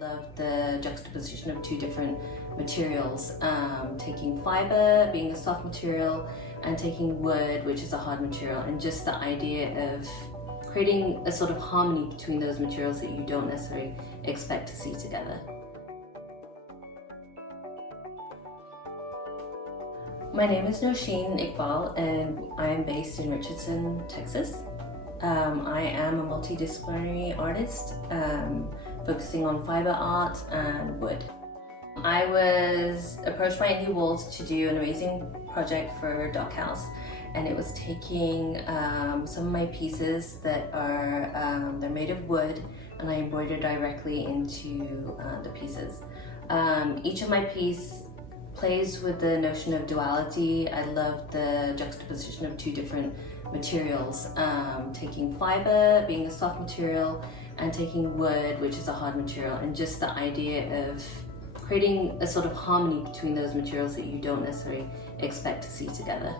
love the juxtaposition of two different materials, taking fiber, being a soft material, and taking wood, which is a hard material, and just the idea of creating a sort of harmony between those materials that you don't necessarily expect to see together. My name is Nosheen Iqbal and I am based in Richardson, Texas. I am a multidisciplinary artist, focusing on fiber art and wood. I was approached by Indie Walls to do an amazing project for Dockhouse, and it was taking some of my pieces that are they're made of wood, and I embroidered directly into the pieces. Each of my pieces plays with the notion of duality. I love the juxtaposition of two different materials, taking fiber, being a soft material, and taking wood, which is a hard material, and just the idea of creating a sort of harmony between those materials that you don't necessarily expect to see together.